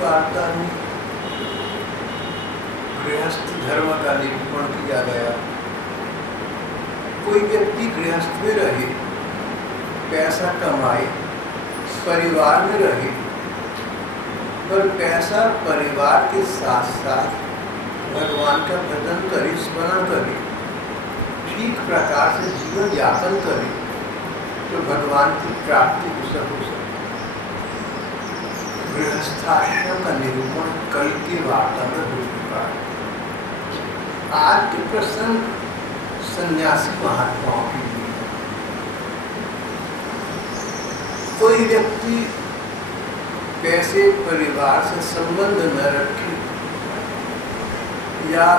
वार्ता में गृहस्थ धर्म का निरूपण किया गया। कोई व्यक्ति गृहस्थ में रहे, पैसा कमाए, परिवार में रहे, पर पैसा परिवार के साथ साथ भगवान का भजन करे, स्मरण करे, ठीक प्रकार से जीवन यापन करे, तो भगवान की प्राप्ति हो सकती। गृहस्थाश्रम का निरूपण कल की वार्ता में हो चुका है। आज के प्रसंग सन्यासी महात्माओं के लिए। कोई व्यक्ति पैसे परिवार से संबंध न रखे या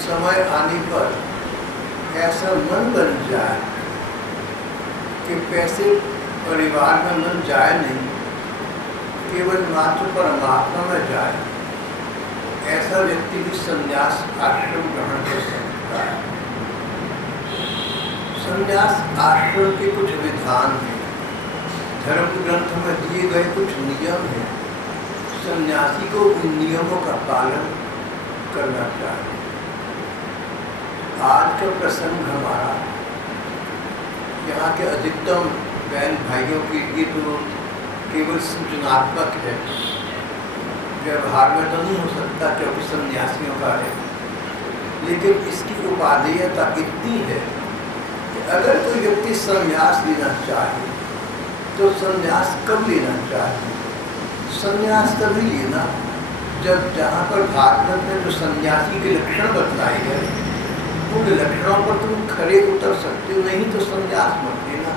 समय आने पर ऐसा मन बन जाए कि पैसे परिवार में मन जाए नहीं, केवल मात्र परमात्मा में जाए, ऐसा व्यक्ति भी संन्यास आश्रम ग्रहण कर सकता है। संन्यास आश्रम के कुछ विधान हैं, धर्म ग्रंथ में दिए गए कुछ नियम हैं। सन्यासी को उन नियमों का पालन करना चाहिए। आज का प्रसंग हमारा यहाँ के अधिकतम बहन भाइयों के लिए तो केवल सूचनात्मक है, व्यवहार में तो नहीं हो सकता क्योंकि सन्यासियों का है, लेकिन इसकी उपादेयता इतनी है कि अगर कोई व्यक्ति संन्यास लेना चाहे तो संन्यास कब लेना चाहिए? संन्यास तभी लेना जब जहाँ पर भागवत में जो सन्यासी के लक्षण बतलाए गए उन लक्षणों पर तुम खरे उतर सकते हो, नहीं तो संन्यास मत लेना।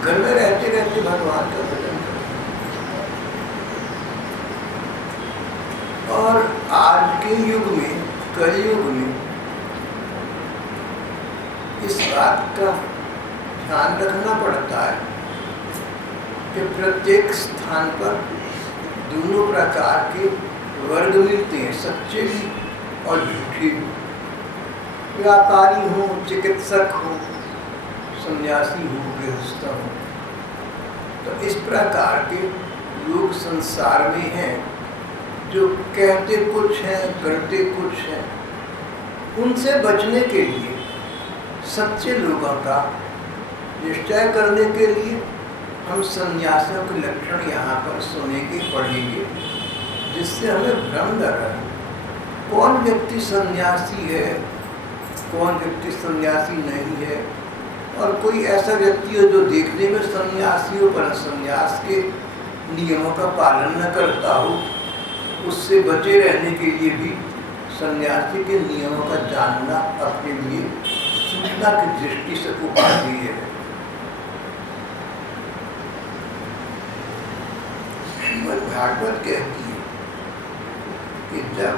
घर में रहते रहते भगवान का भजन करो। और आज के युग में, कलयुग में, इस बात का ध्यान रखना पड़ता है कि प्रत्येक स्थान पर दोनों प्रकार के वर्ग मिलते हैं, सच्चे भी और झूठे भी। व्यापारी हो, चिकित्सक हो, सन्यासी हो, गृहस्थ हो। तो इस प्रकार के लोग संसार में हैं जो कहते कुछ हैं, करते कुछ हैं। उनसे बचने के लिए, सच्चे लोगों का निश्चय करने के लिए हम सन्यासियों के लक्षण यहाँ पर सुनेंगे, पढ़ेंगे, जिससे हमें भ्रम न रहे। कौन व्यक्ति सन्यासी है, कौन व्यक्ति सन्यासी नहीं है, और कोई ऐसा व्यक्ति हो जो देखने में सन्यासी हो पर सन्यास के नियमों का पालन न करता हो, उससे बचे रहने के लिए भी सन्यासी के नियमों का जानना अपने लिए सूचना की दृष्टि से उपाधि है। श्रीमद् भागवत कहती है कि जब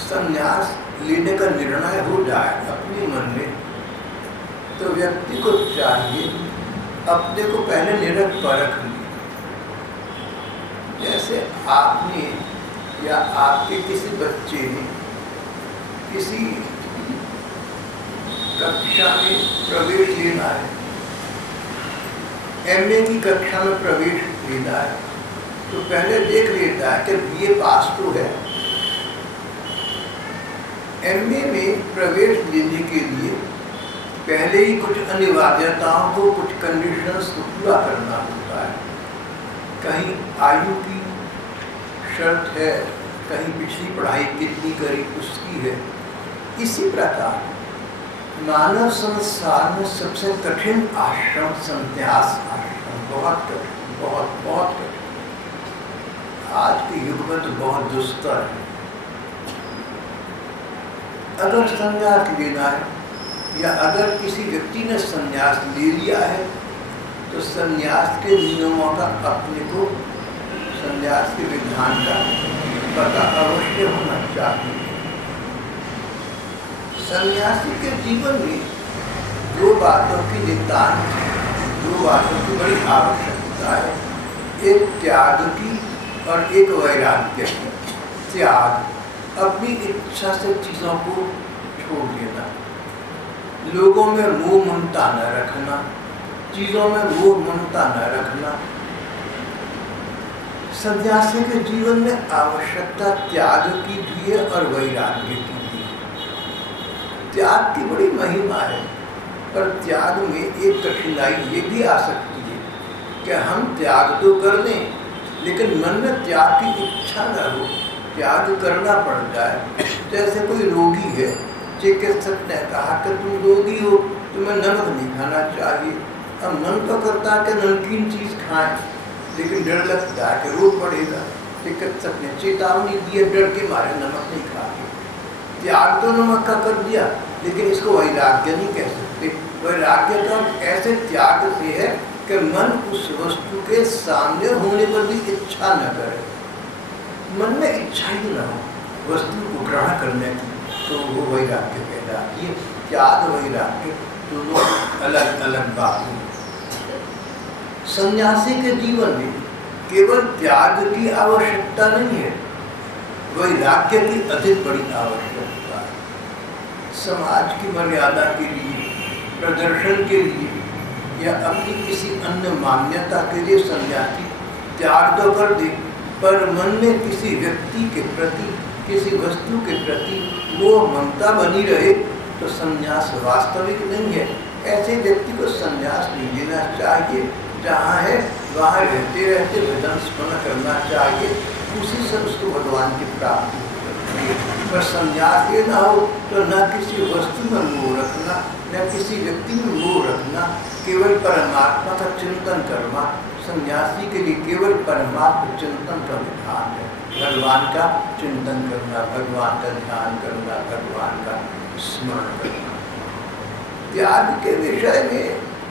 सन्यास लेने का निर्णय हो जाए अपने मन में, तो व्यक्ति को चाहिए अपने को पहले निरख परख ले। जैसे आपने या आपके किसी बच्चे ने किसी कक्षा में प्रवेश लेना है, एमए की कक्षा में प्रवेश लेना है, तो पहले देख लेता है कि बीए पास तो है। एमए में प्रवेश लेने के लिए पहले ही कुछ अनिवार्यताओं को, कुछ कंडीशंस को पूरा करना होता है। कहीं आयु की शर्त है, कहीं पिछली पढ़ाई कितनी करी उसकी है। इसी प्रकार मानव संसार में सबसे कठिन आश्रम संन्यास आश्रम, बहुत कठिन, बहुत बहुत कठिन। आज के युग में तो बहुत दुस्तर है। अगर संन्यास लेना है या अगर किसी व्यक्ति ने संन्यास ले लिया है तो संन्यास के नियमों का अपने को, संन्यास के विधान का पता अवश्य होना चाहिए। सन्यासी के जीवन में दो बातों की नितांत, दो बातों की बड़ी आवश्यकता है, एक त्याग की और एक वैराग्य की। त्याग, अपनी इच्छा से चीज़ों को छोड़ देना, लोगों में मोह ममता न रखना, चीज़ों में मोह ममता न रखना। सन्यासी के जीवन में आवश्यकता त्याग की भी है और वैराग्य की भी है। त्याग की बड़ी महिमा है, पर त्याग में एक कठिनाई ये भी आ सकती है कि हम त्याग तो कर दें, लेकिन मन में त्याग की इच्छा न हो, त्याग करना पड़ जाए। जैसे कोई रोगी है, चिकित्सक ने कहा कि तुम रोगी हो, तुम्हें नमक नहीं खाना चाहिए। अब मन तो करता है कि नमकीन चीज़ खाएं, लेकिन डर लगता है कि रोग पड़ेगा। चिकित्सक ने चेतावनी दी है, डर के मारे नमक नहीं खाते। त्याग तो नमक का कर दिया, लेकिन इसको वैराग्य नहीं कह सकते। वैराग्य का ऐसे त्याग से है कि मन उस वस्तु के सामने होने पर भी इच्छा न करे। मन में इच्छा ही न हो वस्तु को ग्रहण करने की, तो वो वैराग्य कहलाती है। त्याग वैराग्य दोनों अलग अलग बात है। सन्यासी के जीवन में केवल त्याग की आवश्यकता नहीं है, वैराग्य की अधिक बड़ी आवश्यकता है। समाज की मर्यादा के लिए, प्रदर्शन के लिए या अपनी किसी अन्य मान्यता के लिए सन्यासी त्याग तो कर दे, पर मन में किसी व्यक्ति के प्रति, किसी वस्तु के प्रति वो ममता बनी रहे तो सन्यास वास्तविक नहीं है। ऐसे व्यक्ति को सन्यास नहीं लेना चाहिए। जहाँ है वहाँ रहते रहते भजन स्मरण करना चाहिए, उसी से उसको भगवान की प्राप्ति हो सकती है। पर सन्यास ये ना हो तो न किसी वस्तु में मोह रखना, न किसी व्यक्ति में मोह रखना, केवल परमात्मा का चिंतन करना। सन्यासी के लिए केवल परमात्मा चिंतन का विधान है, भगवान का चिंतन करना, भगवान का ध्यान करना, भगवान का स्मरण करना। त्याग के विषय में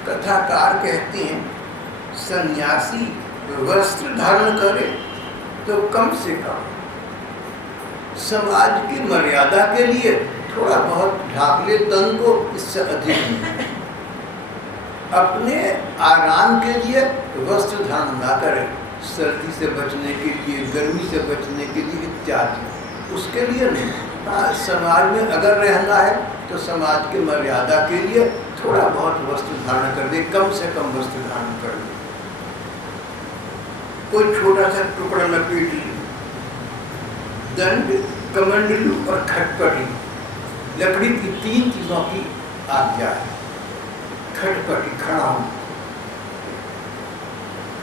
कथाकार कहते हैं, सन्यासी वस्त्र धारण करे तो कम से कम समाज की मर्यादा के लिए थोड़ा बहुत ढाक ले तन को, इससे अधिक नहीं। अपने आराम के लिए वस्त्र धारण ना करे, सर्दी से बचने के लिए, गर्मी से बचने के लिए इत्यादि, उसके लिए नहीं। हाँ, समाज में अगर रहना है तो समाज की मर्यादा के लिए थोड़ा बहुत वस्त्र धारण कर दे, कम से कम वस्त्र धारण कर दे। कोई छोटा सा टुकड़ा लपेट ले। दंड, कमंडलू और खटपटी लकड़ी की 3 चीजों की आज्ञा है। खटपटी, खड़ाऊ,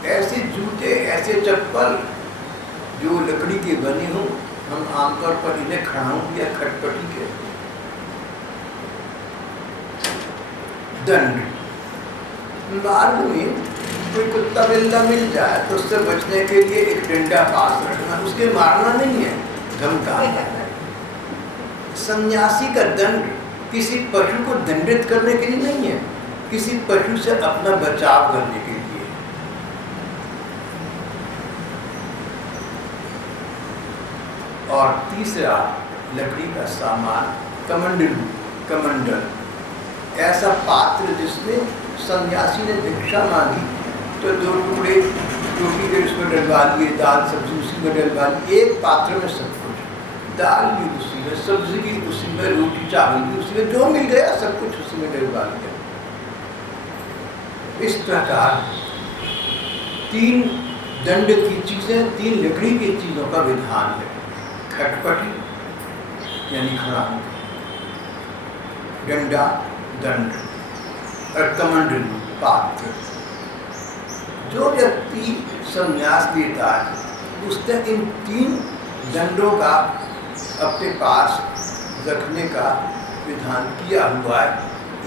ऐसे जूते, ऐसे चप्पल जो लकड़ी के बने हों, हम आमतौर पर इन्हें खड़ाऊ या खटपटी कहते हैं। दंड, मार्ग में कोई कुत्ता बिल्ला मिल जाए तो उससे बचने के लिए एक डंडा पास रखना, उसके मारना नहीं है, धमकाना है। सन्यासी का दंड किसी पशु को दंडित करने के लिए नहीं है, किसी पशु से अपना बचाव करने के लिए। और तीसरा लकड़ी का सामान, कमंडलू, कमंडल, ऐसा पात्र जिसमें सन्यासी ने भिक्षा मांगी तो 2 टुकड़े रोटी के उसमें डलवा लिए, दाल सब्जी उसी में डलवा ली। एक पात्र में सब कुछ, दाल भी उसी में, सब्जी भी उसी में, रोटी चावल भी उसी में, जो मिल गया सब कुछ उसी में डलवा लिया। इस प्रकार 3 दंड की चीजें, 3 लकड़ी की चीजों का विधान है। खटपटी यानी खड़ाऊ, डंडा, दंड और कमंडलू, पात्र। जो व्यक्ति संन्यास लेता है उसने इन 3 दंडों का अपने पास रखने का विधान किया हुआ है।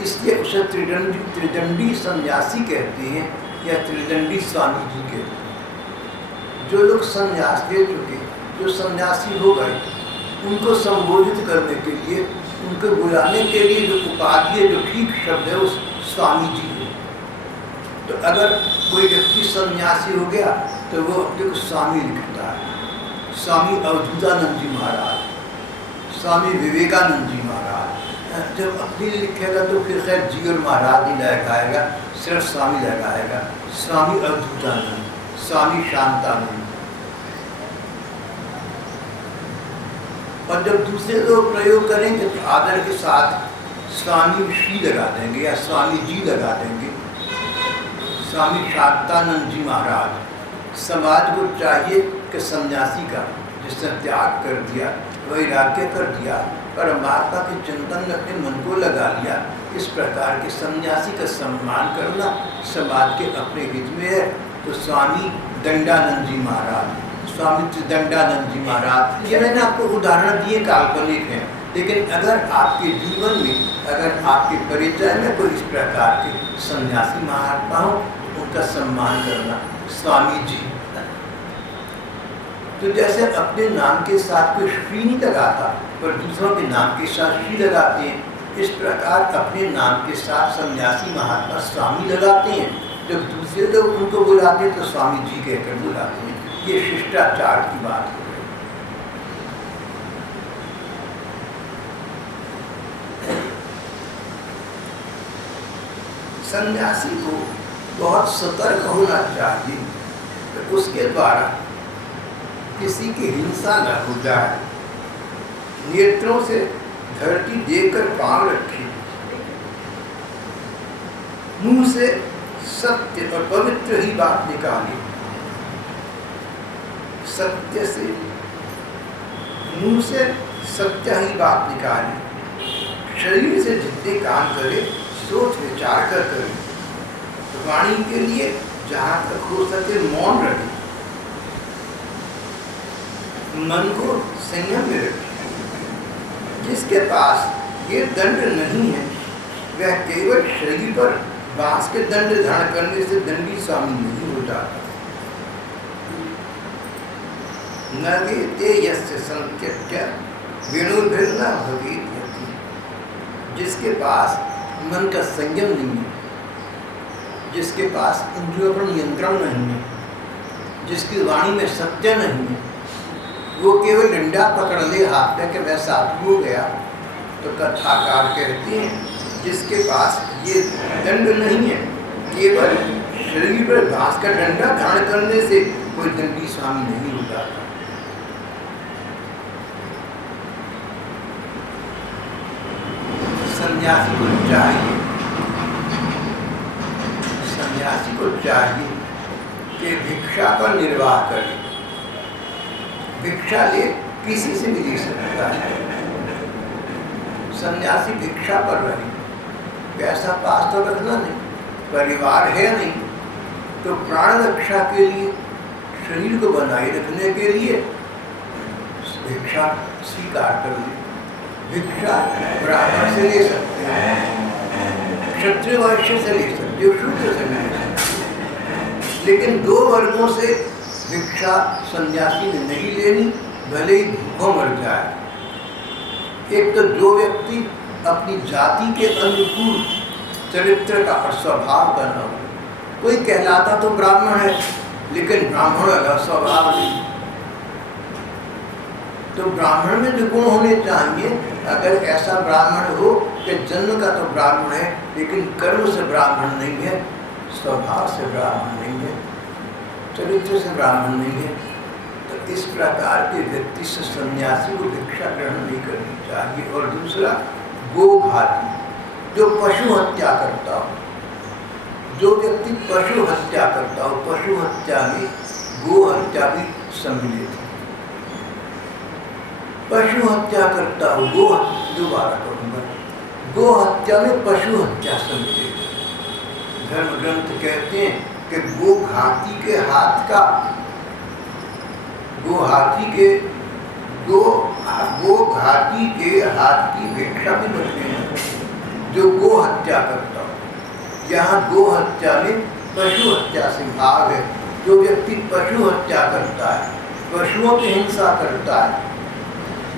इसलिए उसे त्रिदंडी सन्यासी कहते हैं या त्रिदंडी स्वामी जी कहते हैं। जो लोग सन्यास ले चुके, जो सन्यासी हो गए, उनको संबोधित करने के लिए, उनको बुलाने के लिए जो उपाधि है, जो ठीक शब्द है, उस स्वामी जी है। तो अगर कोई व्यक्ति सन्यासी हो गया तो वो अपने को स्वामी लिखता है। स्वामी अवधूतानंद जी महाराज, स्वामी विवेकानंद जी महाराज। जब अपने लिखेगा तो फिर खैर जी और महाराज नहीं लगाएगा, सिर्फ स्वामी लगाएगा। स्वामी अवधूतानंद, स्वामी शांतानंद। और जब दूसरे लोग प्रयोग करेंगे तो आदर के साथ स्वामी श्री लगा देंगे या स्वामी जी लगा देंगे। स्वामी शांतानंद जी महाराज, समाज को चाहिए कि सन्यासी का जिसने त्याग कर दिया, वैराग्य कर दिया, परमात्मा के चिंतन में अपने मन को लगा लिया, इस प्रकार के सन्यासी का सम्मान करना समाज के अपने हित में है। तो स्वामी दंडानंद जी महाराज, स्वामी त्रिदंडानंद जी महाराज, ये मैंने आपको उदाहरण दिए, काल्पनिक हैं, लेकिन अगर आपके जीवन में, अगर आपके परिचय में कोई इस प्रकार के सन्यासी महात्मा हो, उनका सम्मान करना। स्वामी जी तो जैसे अपने नाम के साथ कोई श्री नहीं लगाता, पर दूसरों के नाम के साथ श्री लगाते हैं, इस प्रकार अपने नाम के साथ सन्यासी महात्मा स्वामी लगाते हैं। जब दूसरे लोग उनको बुलाते हैं तो स्वामी जी कहकर बुलाते हैं। ये शिष्टाचार की बात है। सन्यासी को बहुत सतर्क होना चाहिए तो उसके द्वारा किसी की हिंसा न हो जाए। नेत्रों से धरती देखकर पांव रखे, मुंह से सत्य और पवित्र ही बात निकाले। सत्य से मुंह से सत्य ही बात निकाले। शरीर से जितने काम करे सोच विचार कर करे। वाणी के लिए जहाँ तक हो सके मौन रखे, मन को संयम में रखे। जिसके पास ये दंड नहीं है वह केवल शरीर पर बांस के दंड धारण करने से दंडी स्वामी नहीं हो जाता। न वेते यस्य संत्यज्य वेणुर्भिर्न भवेत् यति। जिसके पास मन का संयम नहीं है, जिसके पास इंद्रियों पर नियंत्रण नहीं है, जिसकी वाणी में सत्य नहीं है, वो केवल डंडा पकड़ ले हाथ में कि मैं साधु हो गया। तो कथाकार कहते हैं जिसके पास ये दंड नहीं है, केवल शरीर पर घास का डंडा धारण करने से कोई दंडी स्वामी नहीं हो जाता। सन्यासी को चाहिए, सन्यासी को चाहिए कि भिक्षा पर निर्वाह करे। भिक्षा ले किसी से भी ले सकता है। सन्यासी भिक्षा पर रहे, पैसा पास तो रखना नहीं, परिवार है नहीं, तो प्राण रक्षा के लिए, शरीर को बनाए रखने के लिए भिक्षा स्वीकार कर ले। भिक्षा ब्राह्मण से ले सकते हैं, क्षत्रिय वैश्य से ले सकते हो, शूद्र से ले सकते, लेकिन दो वर्गों से भिक्षा सन्यासी ने नहीं लेनी, भले ही भूखों मर जाए। एक तो जो व्यक्ति अपनी जाति के अनुकूल चरित्र का और स्वभाव का न हो। कोई कहलाता तो ब्राह्मण है लेकिन ब्राह्मण का स्वभाव नहीं, तो ब्राह्मण में जो गुण होने चाहिए, अगर ऐसा ब्राह्मण हो कि जन्म का तो ब्राह्मण है लेकिन कर्म से ब्राह्मण नहीं है, स्वभाव से ब्राह्मण नहीं है, चरित्र से ब्राह्मण नहीं है, तो इस प्रकार के व्यक्ति से सन्यासी को भिक्षा ग्रहण नहीं करनी चाहिए। और दूसरा, गोघाती, जो पशु हत्या करता हो, जो व्यक्ति पशु हत्या करता हो, पशु हत्या में गो हत्या भी सम्मिलित है। पशु हत्या करता हो, दोबारा कहूँगा, गो हत्या में पशु हत्या सम्मिलित है। धर्म ग्रंथ कहते हैं कि गोघाती के हाथ का, गोघाती के हाथ की भिक्षा भी बचते हैं जो गो हत्या करता हो। यहाँ गो हत्या में पशु हत्या से भाग है। जो व्यक्ति पशु हत्या करता है, पशुओं की हिंसा करता है,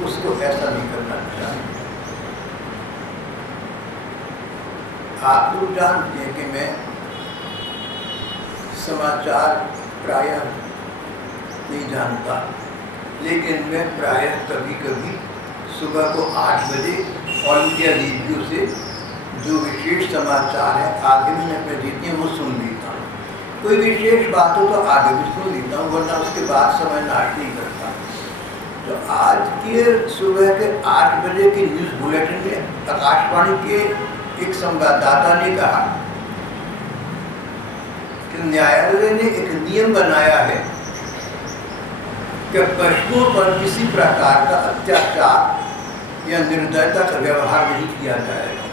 उसको ऐसा नहीं करना चाहिए। आप लोग जानते हैं कि मैं समाचार प्रायः नहीं जानता, लेकिन मैं प्रायः कभी कभी सुबह को 8 बजे ऑल इंडिया रेडियो से जो विशेष समाचार है आगे मैंने अपने देती हैं वो सुन लेता हूँ। कोई विशेष बात हो तो आगे भी सुन लेता हूँ, वरना उसके बाद समय नाश नहीं करता। तो आज के सुबह के 8 बजे की न्यूज़ बुलेटिन में आकाशवाणी के एक संवाददाता ने कहा कि कि न्यायालय ने एक नियम बनाया है कि पशुओं पर किसी प्रकार का अत्याचार या निर्दयता का व्यवहार नहीं किया जाएगा।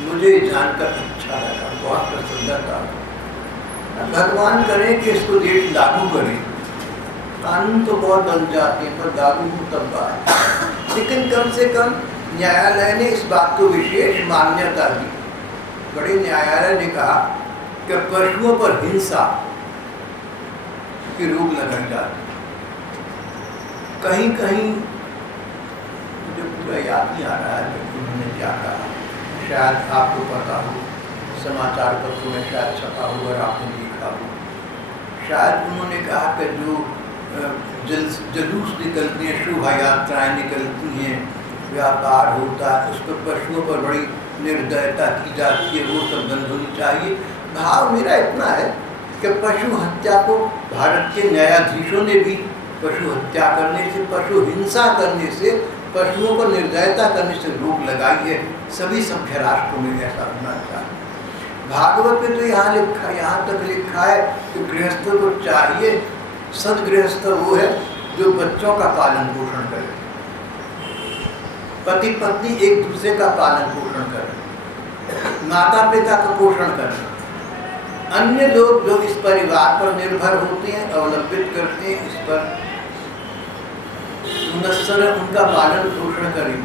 मुझे जानकर अच्छा लगा, बहुत प्रसन्नता। भगवान करें कि इसको देश लागू करें। कानून तो बहुत बन जाते हैं पर लागू हो तब बात। लेकिन कम से कम न्यायालय ने इस बात को विशेष मान्यता दी। बड़े न्यायालय ने कहा कि पशुओं पर हिंसा की रोक लगाई जाती। कहीं कहीं मुझे पूरा याद नहीं आ रहा है कि उन्होंने क्या कहा, शायद आपको पता हो, समाचार पत्रों में शायद छपा हो और आपने देखा हो। शायद उन्होंने कहा कि जो जुलूस निकलती हैं, शोभा यात्राएँ निकलती हैं, व्यापार होता है, उस पर पशुओं पर बड़ी निर्दयता की जाती है, वो सब बंद होनी चाहिए। भाव मेरा इतना है कि पशु हत्या को भारत के न्यायाधीशों ने भी पशु हत्या करने से, पशु हिंसा करने से, पशुओं को निर्दयता करने से रोक लगाई है। सभी सभ्य राष्ट्रों में ऐसा होना चाहिए। भागवत में तो यहाँ तक लिखा है कि गृहस्थों को चाहिए, सदगृहस्थ वो है जो बच्चों का पालन पोषण करे, पति पत्नी एक दूसरे का पालन पोषण करे, माता पिता का पोषण करे। अन्य लोग जो इस परिवार पर निर्भर होते हैं, अवलंबित करते हैं, इस पर उनका पालन पोषण करें।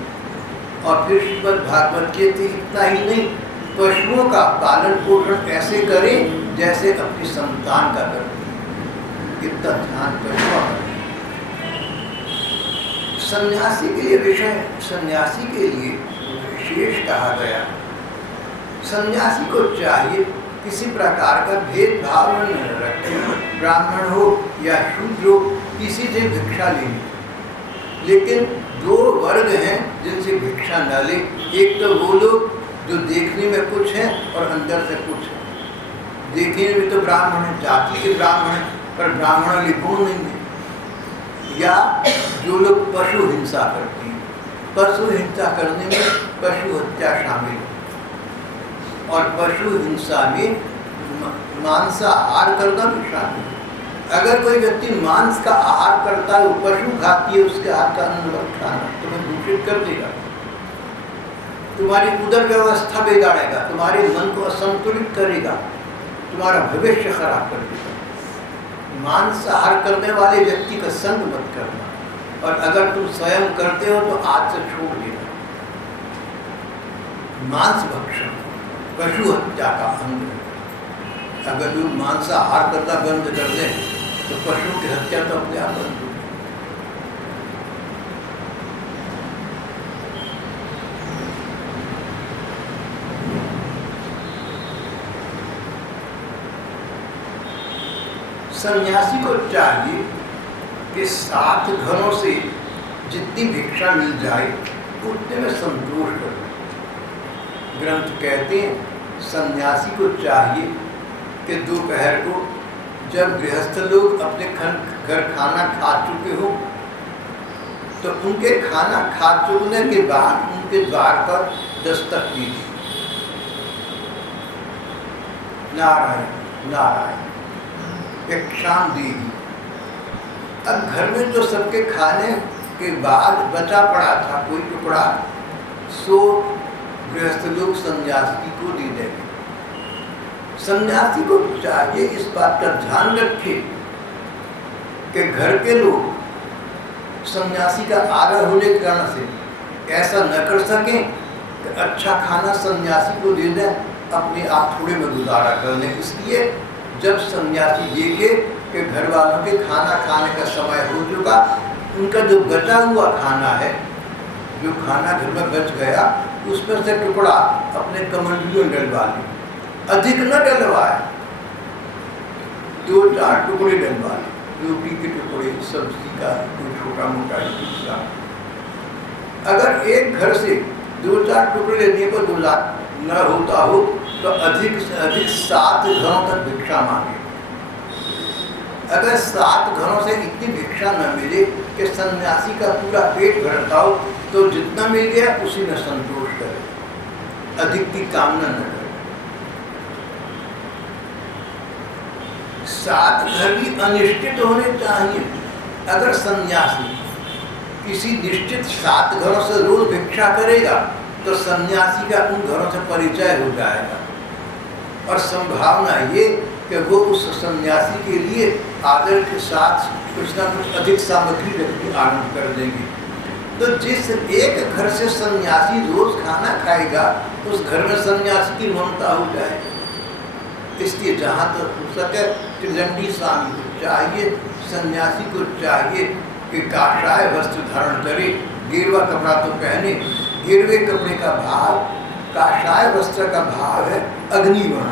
और फिर श्रीमद् भागवत के इतना ही नहीं, पशुओं का पालन पोषण ऐसे करें जैसे अपनी संतान का करते हैं। कितना ध्यान पशुओं का। सन्यासी के लिए विषय, सन्यासी के लिए विशेष कहा गया। सन्यासी को चाहिए किसी प्रकार का भेदभाव न रखे, ब्राह्मण हो या शूद्र हो, किसी से भिक्षा लेनी। लेकिन दो वर्ग हैं जिनसे भिक्षा न ले। एक तो वो लोग जो देखने में कुछ है और अंदर से कुछ है। देखने में तो ब्राह्मण है, जाति के ब्राह्मण है, पर ब्राह्मण वाली गुण नहीं है। या जो लोग पशु हिंसा करते हैं, पशु हिंसा करने में पशु हत्या शामिल है। और पशु हिंसा में मांसाहार करना भी शामिल है। अगर कोई व्यक्ति मांस का आहार करता है, वो पशु खाती है, उसके हाथ का अन्न खाना तुम्हें दूषित कर देगा, तुम्हारी उदर व्यवस्था बिगाड़ेगा, तुम्हारे मन को असंतुलित करेगा, तुम्हारा भविष्य खराब कर देगा। मांसाहार करने वाले व्यक्ति का संग मत करना। और अगर तुम स्वयं करते हो तो आज से छोड़ देना। मांस भक्षण पशु हत्या का अंग है। अगर लोग मांसाहार करना बंद कर दें तो पशु की हत्या तो अपने आप बंद होगी। सन्यासी को चाहिए कि 7 घरों से जितनी भिक्षा मिल जाए उतने में संतोष करें। ग्रंथ कहते हैं सन्यासी को चाहिए कि दोपहर को जब गृहस्थ लोग अपने घर खाना खा चुके हो तो उनके खाना खा चुकने के बाद उनके द्वार पर दस्तक दीजिए। नारायण नारायण भिक्षाम देगी। अब घर में जो सबके खाने के बाद बचा पड़ा था कोई टुकड़ा, सो गृहस्थ लोग सन्यासी को दे देंगे। सन्यासी को चाहिए इस बात का ध्यान रखे कि घर के लोग सन्यासी का आदर होने के कारण से ऐसा न कर सकें कि अच्छा खाना सन्यासी को दे दें, अपने आप थोड़े में गुजारा कर लें। इसलिए जब सन्यासी देखे कि घर वालों के खाना खाने का समय हो चुका, उनका जो बचा हुआ खाना है, जो खाना घर में बच गया, उसमें से टुकड़ा अपने कमंडलियों में डलवा लें। अधिक न डलवाए, 2-4 टुकड़े डलवा लें, रोटी के टुकड़े, सब्जी का कोई छोटा मोटा टुकड़ा। अगर एक घर से 2-4 टुकड़े लेने पर 2 लाख न होता हो तो अधिक से अधिक 7 घरों तक भिक्षा मांगे। अगर 7 घरों से इतनी भिक्षा न मिले कि सन्यासी का पूरा पेट भरता हो तो जितना मिल गया उसी में संतोष करे, अधिक की कामना न करे। सात घर भी अनिश्चित होने चाहिए। अगर सन्यासी किसी निश्चित 7 घरों से रोज भिक्षा करेगा तो सन्यासी का उन घरों से परिचय हो जाएगा, और संभावना ये कि वो उस सन्यासी के लिए आदर के साथ कुछ ना कुछ अधिक सामग्री रखने आरंभ कर देंगे। तो जिस एक घर से सन्यासी रोज खाना खाएगा उस घर में सन्यासी की ममता हो जाएगी। इसलिए जहाँ तक हो सके त्रिदंडी स्वामी को चाहिए, सन्यासी को चाहिए कि काषाय वस्त्र धारण करे, गेरुआ कपड़ा तो पहने। गेरुए कपड़े का भाव, काषाय वस्त्र का भाव है अग्निवर्ण,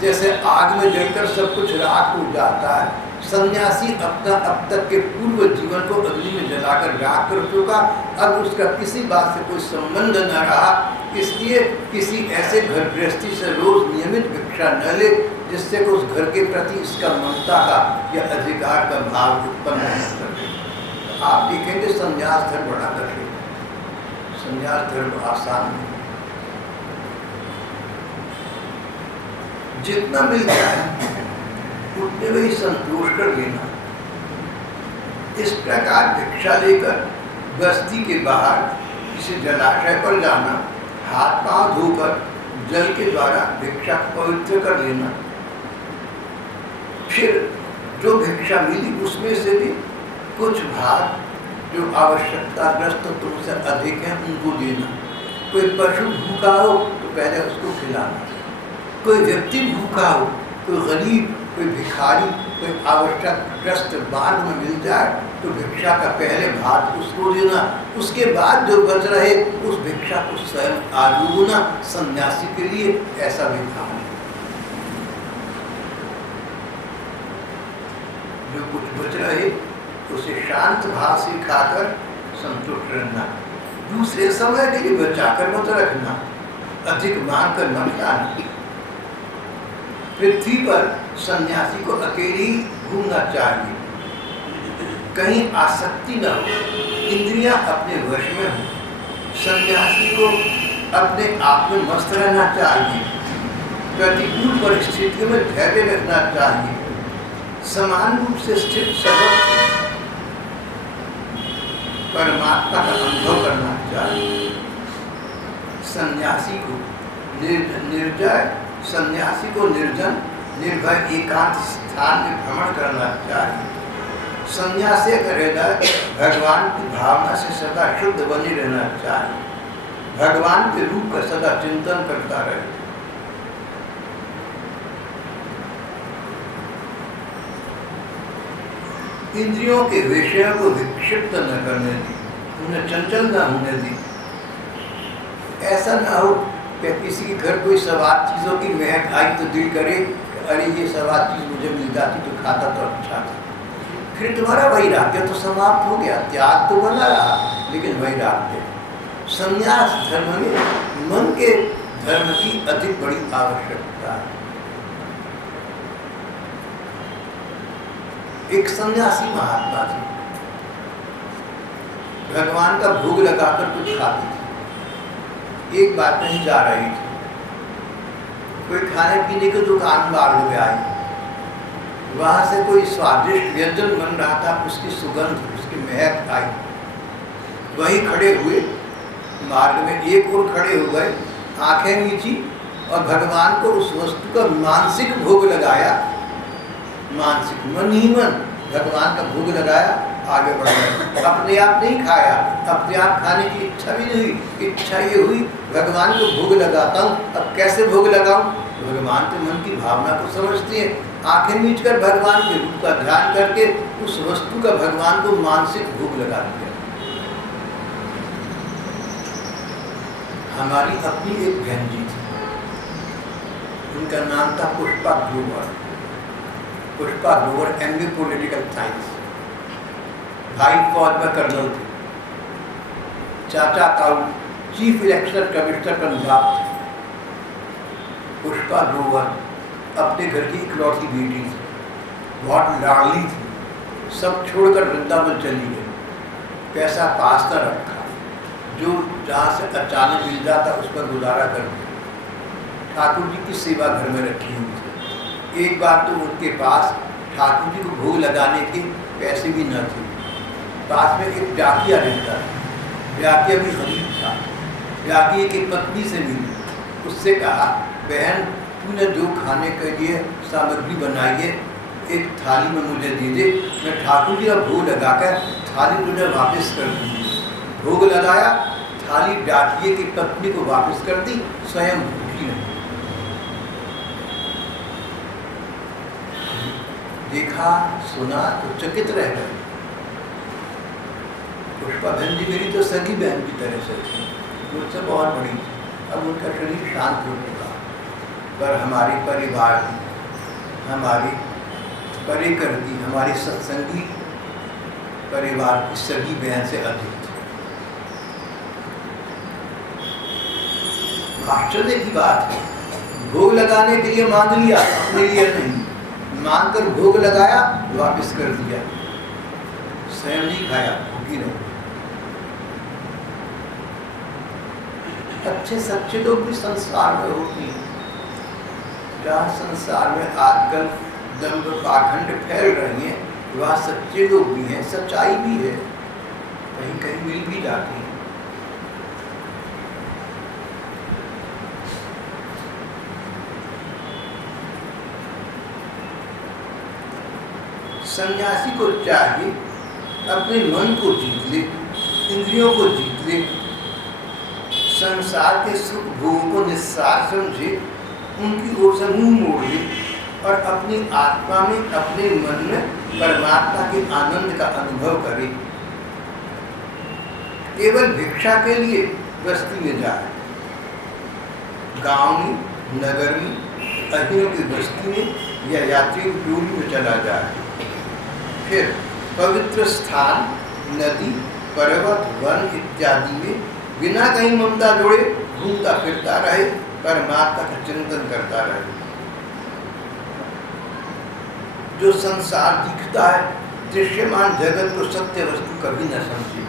जैसे आग में जलकर सब कुछ राख हो जाता है। सन्यासी अपना अब तक के पूर्व जीवन को अग्नि में जलाकर राख कर चुका, अब उसका किसी बात से कोई संबंध न रहा, इसलिए किसी ऐसे घर गृहस्थी से रोज नियमित भिक्षा न ले जिससे कि उस घर के प्रति इसका ममता का या अधिकार का भाव उत्पन्न न करे। आप देखेंगे संन्यास धर्म बड़ा कठिन, संन्यास धर्म आसान नहीं। जितना मिल जाए उतने में ही संतोष कर लेना। इस प्रकार भिक्षा लेकर बस्ती के बाहर किसी जलाशय पर जाना, हाथ पांव धोकर जल के द्वारा भिक्षा पवित्र कर लेना। फिर जो भिक्षा मिली उसमें से भी कुछ भाग जो आवश्यकताग्रस्त तुमसे अधिक है उनको देना। कोई पशु भूखा हो तो पहले उसको खिलाना, कोई व्यक्ति भूखा हो, कोई गरीब, कोई भिखारी, कोई आवश्यकग्रस्त मार्ग में मिल जाए तो भिक्षा का पहले भाग उसको देना। उसके बाद जो बच रहे उस भिक्षा को स्वयं आलूना सन्यासी के लिए ऐसा विधान है। जो कुछ बच रहे उसे शांत भाव से खाकर संतुष्ट रहना, दूसरे समय के लिए बचाकर मत रखना, अधिक मांग कर मत लाना। पृथ्वी पर सन्यासी को अकेले ही घूमना चाहिए, कहीं आसक्ति न हो, इंद्रियां अपने वश में हो। सन्यासी को अपने आप में मस्त रहना चाहिए, प्रतिकूल परिस्थितियों में धैर्य रखना चाहिए, समान रूप से स्थित सबक परमात्मा का अनुभव करना चाहिए। सन्यासी को निर्जय, सन्यासी को निर्जन निर्भय एकांत स्थान में भ्रमण करना चाहिए। सन्यासी का हृदय भगवान की भावना से सदा शुद्ध बने रहना चाहिए, भगवान के रूप का सदा चिंतन करता रहे। इंद्रियों के विषयों को विक्षिप्त न करने दी, उन्हें चंचल न होने दी। ऐसा ना हो कि किसी के घर कोई सवाद चीज़ों की महक आई तो दिल करे अरे ये सवाद चीज़ मुझे मिल जाती तो खाता तो अच्छा था। फिर तुम्हारा वैराग्य तो समाप्त हो गया, त्याग तो बना रहा लेकिन वैराग्य। संन्यास धर्म में मन के धर्म की अधिक बड़ी आवश्यकता है। एक सन्यासी महात्मा थे, भगवान का भोग लगाकर कुछ खाते थे। एक बार कहीं जा रही थी, कोई खाने पीने की दुकान मार्ग में आई, वहां से कोई स्वादिष्ट व्यंजन बन रहा था, उसकी सुगंध, उसकी महक आई। वहीं खड़े हुए मार्ग में एक और खड़े हो गए, आंखें मीची और भगवान को उस वस्तु का मानसिक भोग लगाया। मानसिक मन ही मन भगवान का भोग लगाया, आगे बढ़ गए। अपने आप नहीं खाया, अपने आप खाने की इच्छा भी नहीं हुई। इच्छा ये हुई भगवान को भोग लगाता हूँ, अब कैसे भोग लगाऊं? भगवान के मन की भावना को समझती है, आंखें मीच कर भगवान के रूप का ध्यान करके उस वस्तु का भगवान को मानसिक भोग लगा दिया। हमारी अपनी एक बहन जी थी, उनका नाम था Pushpa Grover. Pushpa Grover MA political science, भाई फौज में कर्नल थे, चाचा ताऊ चीफ इलेक्शन कमिश्नर पंजाब थे। पुष्पा ग्रोवर अपने घर की इकलौती बेटी थी, बहुत लाडली थी। सब छोड़कर वृंदावन चली गई, पैसा पास न रखा, जो जहाँ से अचानक मिल जाता उस पर गुजारा करती। ठाकुर जी की सेवा घर में रखी हुई थी। एक बार तो उनके पास ठाकुर जी को भोग लगाने के पैसे भी न थे। पास में एक डाकिया रहता था, डाकिया भी गरीब था। डाकिए की पत्नी से मिली, उससे कहा, बहन तूने जो खाने के लिए सामग्री बनाई है एक थाली में मुझे दे दे, मैं ठाकुर जी का भोग लगाकर थाली तुझे वापस कर दूँगी। भोग लगाया, थाली डाकिए की पत्नी को वापस कर दी, स्वयं भूखी नहीं। देखा सुना तो चकित रह गए। पुष्पा बहन जी मेरी तो सगी बहन की तरह से थी, मुझसे बहुत बड़ी थी। अब उनका शरीर शांत हो चुका, पर हमारी परिवार की, हमारी परिकर की, हमारी सत्संगी परिवार की सगी बहन से अधिक थी। आश्चर्य की बात है, भोग लगाने के लिए मांग लिया, अपने लिए नहीं, मांग कर भोग लगाया, वापस कर दिया, स्वयं नहीं खाया, भूखी नहीं। अच्छे सच्चे लोग भी संसार में होते हैं। जहाँ संसार में आजकल दंभ पाखंड फैल रही हैं, वहाँ सच्चे लोग भी हैं, सच्चाई भी है, कहीं कहीं मिल भी जाती है। सन्यासी को चाहिए अपने मन को जीत ले, इंद्रियों को जीत ले, संसार के सुख भोगों को निस्सार समझे, उनकी ओर से मुंह मोड़ ले और अपनी आत्मा में, अपने मन में परमात्मा के आनंद का अनुभव करे। केवल भिक्षा के लिए बस्ती में जाए, गांव में, नगर में, अहियों की बस्ती में या यात्री टोली में चला जाए, फिर पवित्र स्थान, नदी, पर्वत, वन इत्यादि में बिना कहीं ममता जोड़े घूमता फिरता रहे, परमात्मा का चिंतन करता रहे। जो संसार दिखता है, दृश्यमान जगत को सत्य वस्तु कभी न समझे।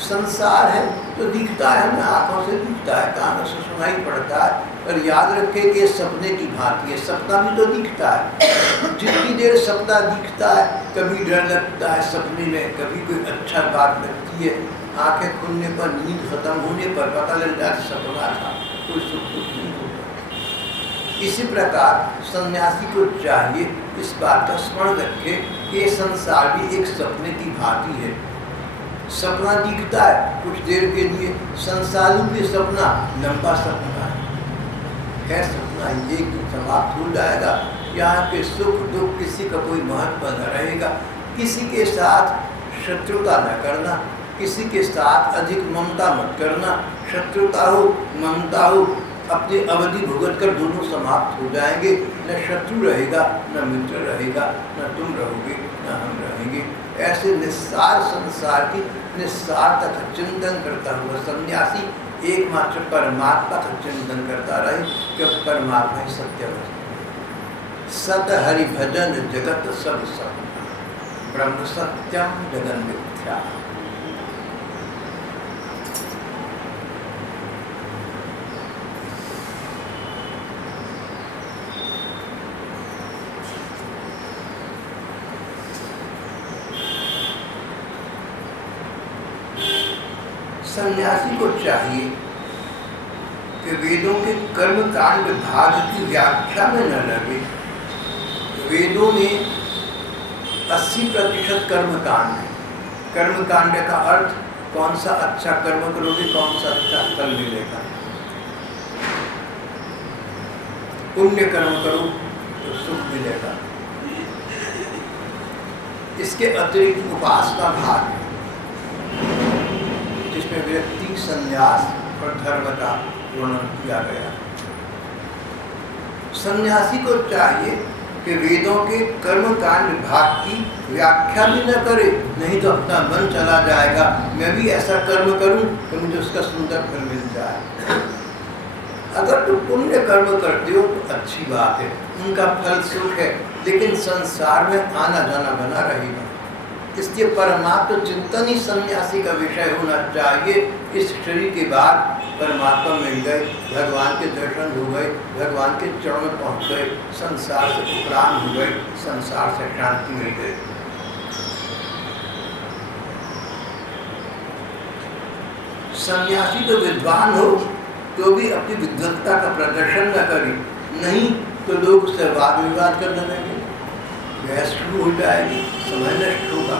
संसार है तो दिखता है, हमें आंखों से दिखता है, कानों से सुनाई पड़ता है, पर याद रखे कि सपने की भांति है, सपना भी तो दिखता है। जितनी देर सपना दिखता है, कभी डर लगता है सपने में, कभी कोई अच्छा बात लगती है, आंखें खुलने पर, नींद खत्म होने पर पता लग जाता है सपना था, कोई सुख नहीं होता। इसी प्रकार सन्यासी को चाहिए इस बात का स्मरण रखे कि ये संसार भी एक सपने की भांति है। सपना दिखता है कुछ देर के लिए, संसार भी सपना लंबा सपना है सपना, ये समाप्त हो जाएगा। यहाँ के सुख दुख किसी का कोई महत्व न रहेगा। किसी के साथ शत्रुता न करना, किसी के साथ अधिक ममता मत करना। शत्रुता हो, ममता हो, अपनी अवधि भुगत कर दोनों समाप्त हो जाएंगे। न शत्रु रहेगा, न मित्र रहेगा, न तुम रहोगे, न हम रहेंगे। ऐसे निस्सार संसार की निस्सारता का चिंतन करता हुआ सन्यासी एकमात्र परमात्मा का चिंतन करता रहे, क्योंकि परमात्मा ही सत्य वस्तु। सत हरि भजन जगत सब सत्य, ब्रह्म सत्यम जगन मिथ्या। सन्यासी को चाहिए कि वेदों के कर्मकांड भाग की व्याख्या में न लगे। वेदों में 80% कर्मकांड है। कर्मकांड का अर्थ कौन सा अच्छा कर्म करोगे, कौन सा अच्छा फल मिलेगा। पुण्य कर्म करो तो सुख मिलेगा। इसके अतिरिक्त उपासना भाग है, जिसमें व्यक्ति संन्यास और धर्म का वर्णन किया गया। सन्यासी को चाहिए कि वेदों के कर्मकांड भाग की व्याख्या भी न करे, नहीं तो अपना मन चला जाएगा, मैं भी ऐसा कर्म करूं तो मुझे उसका सुंदर फल मिल जाए। अगर तुम पुण्य कर्म करते हो तो अच्छी बात है, उनका फल सुख है, लेकिन संसार में आना जाना बना रहेगा। इसलिए परमात्मा चिंतन ही सन्यासी का विषय होना चाहिए। इस शरीर के बाद परमात्मा मिल गए, भगवान के दर्शन हो गए, भगवान के चरण में पहुँच गए, संसार से उपराम हो गए, संसार से शांति मिल गई। सन्यासी तो विद्वान हो तो भी अपनी विद्वत्ता का प्रदर्शन न करे, नहीं तो लोग उससे वाद विवाद करने लगेंगे, बहस शुरू हो जाएगी, समय नष्ट होगा।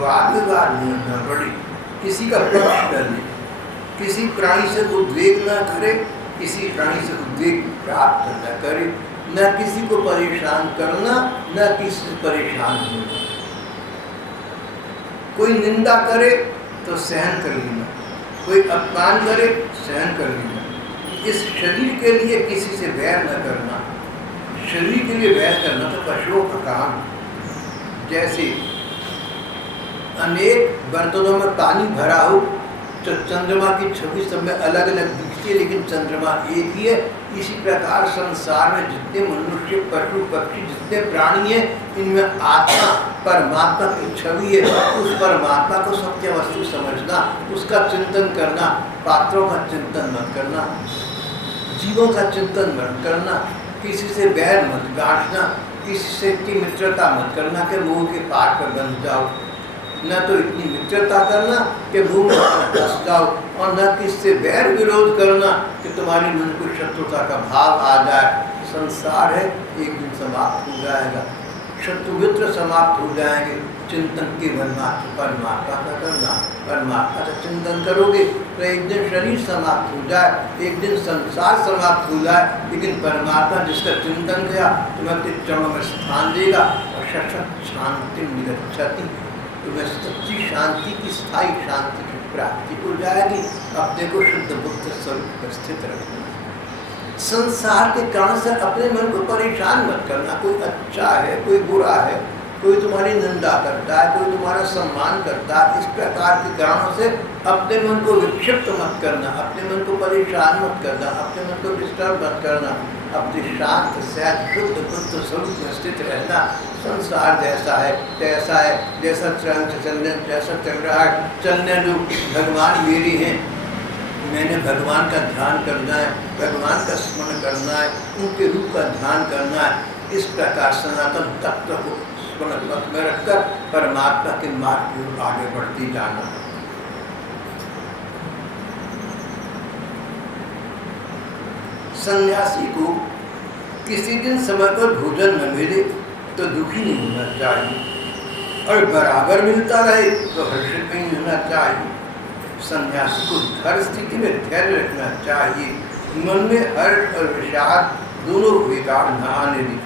वाद विवाद नहीं होना पड़ी, किसी का पक्ष न ले, किसी प्राणी से उद्वेग न करे, किसी प्राणी से उद्वेग प्राप्त न करे, न किसी को परेशान करना, न किसी से परेशान होना। कोई निंदा करे तो सहन कर लेना, कोई अपमान करे सहन कर लेना। इस शरीर के लिए किसी से वैर न करना, शरीर के लिए वैर करना तो पशुओं का काम। जैसे अनेक बर्तनों में पानी भरा हो तो चंद्रमा की छवि सब में अलग अलग दिखती है, लेकिन चंद्रमा एक ही है। इसी प्रकार संसार में जितने मनुष्य, पशु, पक्षी, जितने प्राणी हैं, इनमें आत्मा परमात्मा की छवि है। उस परमात्मा को सत्य वस्तु समझना, उसका चिंतन करना, पात्रों का चिंतन मत करना, जीवों का चिंतन मत करना, किसी से बैर मत गांठना, किसी से की मित्रता मत करना कि मुँह के पार पर बन जाओ, न तो इतनी मित्रता करना कि मुँह में फंस जाओ, और न किससे बैर विरोध करना कि तुम्हारी मन को शत्रुता का भाव आ जाए। संसार है, एक दिन समाप्त हो जाएगा, शत्रु मित्र समाप्त हो जाएंगे। चिंतन केवल मात्र परमात्मा का करना, परमात्मा का चिंतन करोगे तो एक दिन शरीर समाप्त हो जाए, एक दिन संसार समाप्त हो जाए, लेकिन परमात्मा जिसका चिंतन किया तुम्हें अपने चरणों में स्थान देगा और शश्वत शांति निगच्छति, तुम्हें सच्ची शांति की, स्थायी शांति की प्राप्ति हो जाएगी। अपने को शुद्ध बुद्ध स्वरूप पर स्थित रखना। संसार के कारण से अपने मन को परेशान मत करना। कोई अच्छा है, कोई बुरा है, कोई तुम्हारी निंदा करता है, कोई तुम्हारा सम्मान करता है, इस प्रकार के कारणों से अपने मन को विक्षिप्त मत करना, अपने मन को परेशान मत करना, अपने मन को डिस्टर्ब मत करना। अपने शांत सहज शुद्ध बुद्ध स्वरूप में स्थित रहना। संसार जैसा है तैसा है, जैसा जैसा चल रहा है चलने दो। भगवान मेरे हैं, मैंने भगवान का ध्यान करना है, भगवान का स्मरण करना है, उनके रूप का ध्यान करना है। इस प्रकार सनातन तत्व को स्मरण पथ में रखकर परमात्मा के मार्ग की ओर आगे बढ़ती जाना। सन्यासी को किसी दिन समय पर भोजन न मिले तो दुखी नहीं होना चाहिए, और बराबर मिलता रहे तो हर्षित नहीं होना चाहिए। सन्यासी को हर स्थिति में धैर्य रखना चाहिए, मन में हर्ष और विषाद दोनों विकार न आने दी।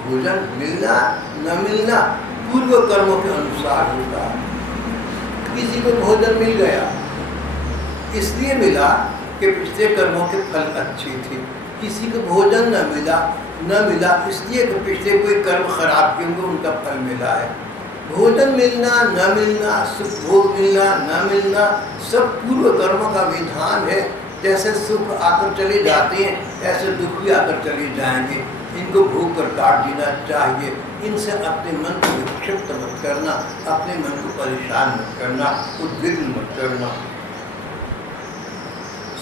भोजन मिलना न मिलना पूर्व कर्मों के अनुसार होगा। किसी को भोजन मिल गया, इसलिए मिला कि पिछले कर्मों के फल अच्छे थे। किसी को भोजन न मिला इसलिए कि पिछले कोई कर्म खराब किए उनका फल मिला है। भोजन मिलना न मिलना, सुख भोग मिलना न मिलना, सब पूर्व कर्म का विधान है। जैसे सुख आकर चले जाते हैं, ऐसे दुख भी आकर चले जाएंगे। इनको भोग कर काट देना चाहिए। इनसे अपने मन को विक्षिप्त मत करना, अपने मन को परेशान मत करना, उद्विग्न मत करना।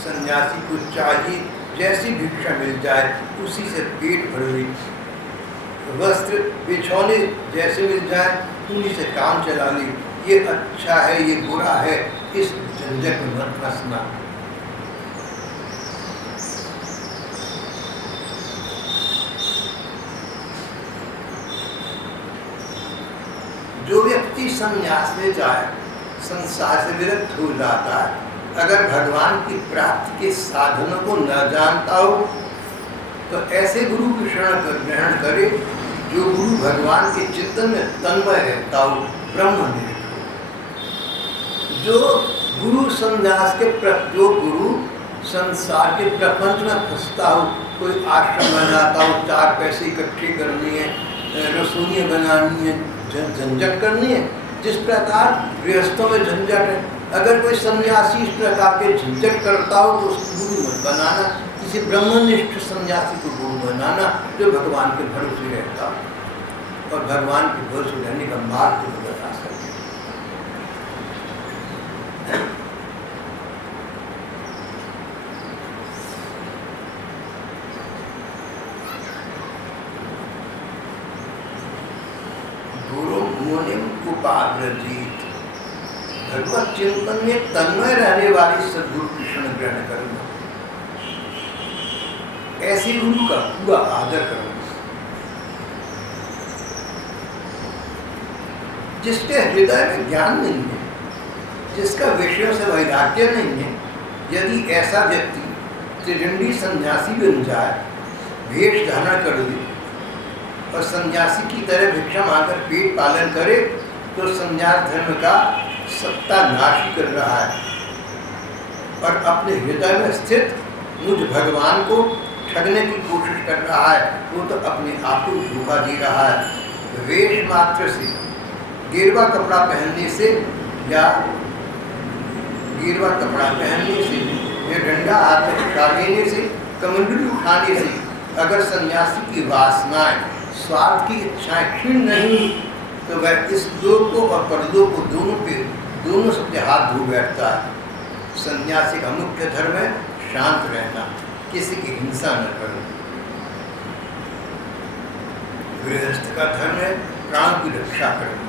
सन्यासी को चाहिए जैसी भिक्षा मिल जाए उसी से पेट भर ले, वस्त्र बिछौने जैसे मिल जाए उन्हीं से काम चला ले। ये अच्छा है, ये बुरा है, इस झंझट में मत फंसना। जो व्यक्ति संन्यास में जाए संसार से विरक्त हो जाता है। अगर भगवान की प्राप्ति के साधनों को न जानता हो तो ऐसे गुरु की शरण ग्रहण करे जो गुरु भगवान के चिंतन में तन्मय रहता हो, ब्रह्मनिष्ठ हो। जो गुरु संन्यास के जो गुरु संसार के प्रपंच में फंसता हो, कोई आश्रम बनाता हो, 4 पैसे इकट्ठे करनी है, रसोइयाँ बनानी है, झंझट करनी है, जिस प्रकार गृहस्थों में झंझट है। अगर कोई सन्यासी इस प्रकार के झंझट करता हो तो उसको गुरु मत बनाना, किसी ब्रह्मनिष्ठ सन्यासी को गुरु बनाना जो भगवान के भरोसे रहता और भगवान के भरोसे रहने का मार्ग को बता सके। गुरु मुनि उपाग्रजीत, भगवत चिंतन में तन्मय रहने वाली सद्गुरु की शरण ग्रहण करना, ऐसे गुरु का पूरा आदर करना, जिसके हृदय में ज्ञान नहीं है, जिसका विषयों से वैराग्य नहीं है। यदि ऐसा व्यक्ति त्रिदंडी सन्यासी बन जाए, भेष धारण कर ले और सन्यासी की तरह भिक्षा मांगकर पेट पालन करे, तो सन्यास धर्म का सत्यानाश कर रहा है और अपने हृदय में स्थित मुझ भगवान को ठगने की कोशिश कर रहा है। वो तो अपने आप को धोखा दे रहा है। वेश मात्र से, गेरुआ कपड़ा पहनने से या गेरुआ कपड़ा पहनने से या डंडा हाथ में उठा लेने से, कमंडलू उठाने से अगर सन्यासी की वासनाएं, स्वार्थ की इच्छाएं क्षीण नहीं, तो वह इस लोक को और परलोक को दोनों से हाथ धो बैठता है। सन्यासी का मुख्य धर्म है शांत रहना, किसी की हिंसा न करना। गृहस्थ का धर्म है प्राण की रक्षा करना।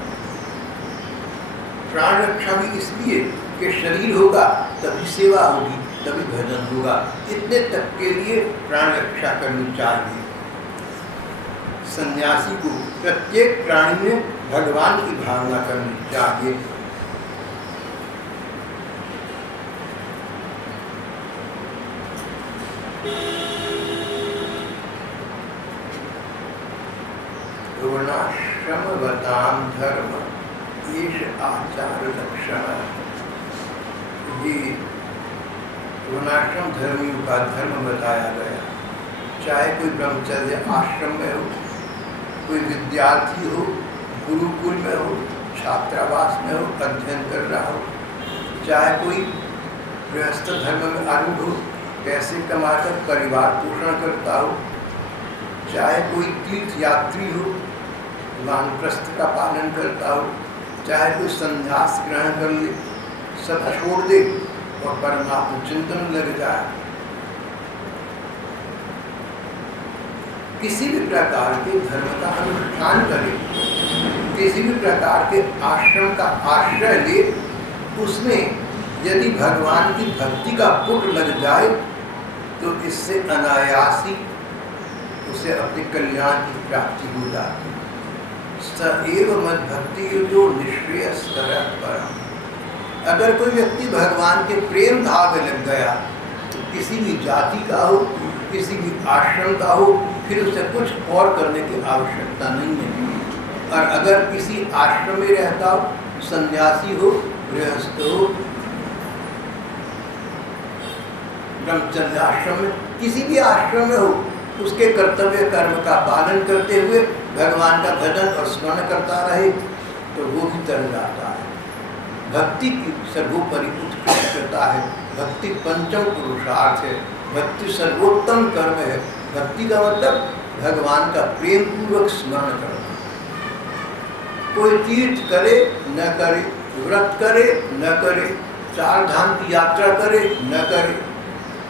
प्राण रक्षा भी इसलिए कि शरीर होगा तभी सेवा होगी, तभी भजन होगा। इतने तक के लिए प्राण रक्षा करनी चाहिए। सन्यासी को प्रत्येक प्राणी में भगवान की भावना करनी चाहिए। वर्णाश्रमवतां धर्म ईश आचार लक्षण। ये वर्णाश्रम धर्मियों का धर्म बताया गया। चाहे कोई ब्रह्मचर्य आश्रम में हो, कोई विद्यार्थी हो, गुरुकुल में हो, छात्रावास में हो, अध्ययन कर रहा हो, चाहे कोई गृहस्थ धर्म में आरूढ़ हो, पैसे कमाकर परिवार पोषण करता हो, चाहे कोई तीर्थ यात्री हो, वानप्रस्थ का पालन करता हो, चाहे कोई संन्यास ग्रहण कर ले, सब छोड़ दे और परमात्मा चिंतन लग जाए। किसी भी प्रकार के धर्म का अनुष्ठान करे, किसी भी प्रकार के आश्रम का आश्रय ले, उसमें यदि भगवान की भक्ति का पुट लग जाए तो इससे अनायासी उसे अपने कल्याण की प्राप्ति हो जाती। सएव मद भक्ति जो निश्रेयस्करः परम। अगर कोई व्यक्ति भगवान के प्रेम भाव में लग गया तो किसी भी जाति का हो, किसी भी आश्रम का हो, फिर उसे कुछ और करने की आवश्यकता नहीं है। और अगर किसी आश्रम में रहता हो, सन्यासी हो, गृहस्थ हो, ब्रह्मचर्य आश्रम में, किसी भी आश्रम में हो, उसके कर्तव्य कर्म का पालन करते हुए भगवान का भजन और स्मरण करता रहे तो वो भी तर जाता है। भक्ति की सर्वोपरि उत्कृष्टता है। भक्ति पंचम पुरुषार्थ है। भक्ति सर्वोत्तम कर्म है। भक्ति का मतलब भगवान का प्रेम पूर्वक स्मरण करना। कोई तीर्थ करे न करे, व्रत करे न करे, चार धाम की यात्रा करे न करे,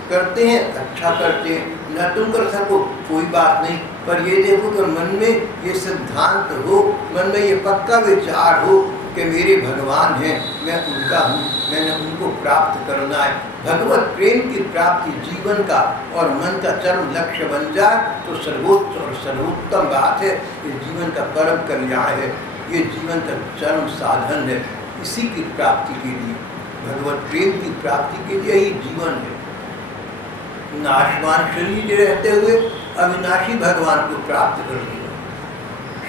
करते हैं अच्छा करते हैं, न तुम कर सको कोई बात नहीं, पर ये देखो कि मन में ये सिद्धांत हो, मन में ये पक्का विचार हो कि मेरे भगवान हैं, मैं उनका हूँ, मैंने उनको प्राप्त करना है। भगवत प्रेम की प्राप्ति जीवन का और मन का चरम लक्ष्य बन जाए तो सर्वोच्च और सर्वोत्तम बात है। ये जीवन का परम कल्याण है, ये जीवन का चरम साधन है। इसी की प्राप्ति के लिए, भगवत प्रेम की प्राप्ति के लिए ही जीवन है। नाशवान शरीर रहते हुए अविनाशी भगवान को प्राप्त कर लिया।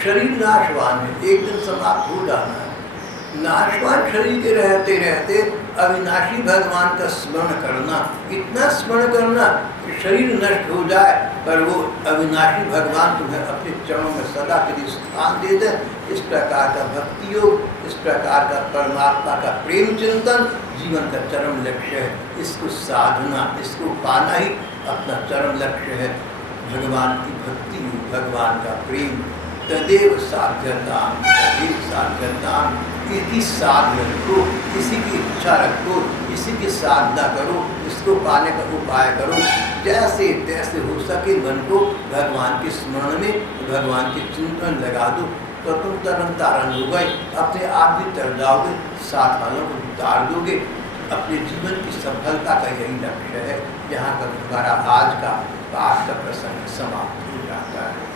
शरीर नाशवान है, एक दिन समाप्त हो जाना है। नाशवान शरीर के रहते रहते अविनाशी भगवान का स्मरण करना, इतना स्मरण करना कि शरीर नष्ट हो जाए पर वो अविनाशी भगवान तुम्हें अपने चरणों में सदा के लिए स्थान दे दे। इस प्रकार का भक्ति योग, इस प्रकार का परमात्मा का प्रेम चिंतन जीवन का चरम लक्ष्य है। इसको साधना, इसको पाना ही अपना चरम लक्ष्य है भगवान की भक्ति, भगवान का प्रेम। तदेव साध्यताम, तदेव साध्यताम, इसकी साध रखो, इसी की इच्छा रखो, इसी की साधना करो, इसको पाने का उपाय करो। जैसे तैसे हो सके मन को भगवान के स्मरण में, भगवान के चिंतन लगा दो, तो तुम तरन तारण हो गए, अपने आप भी तर जाओगे, साथ वालों को उतार दोगे। अपने जीवन की सफलता का यही लक्ष्य है। यहाँ पर हमारा आज का पाठ का प्रसंग समाप्त हो जाता है।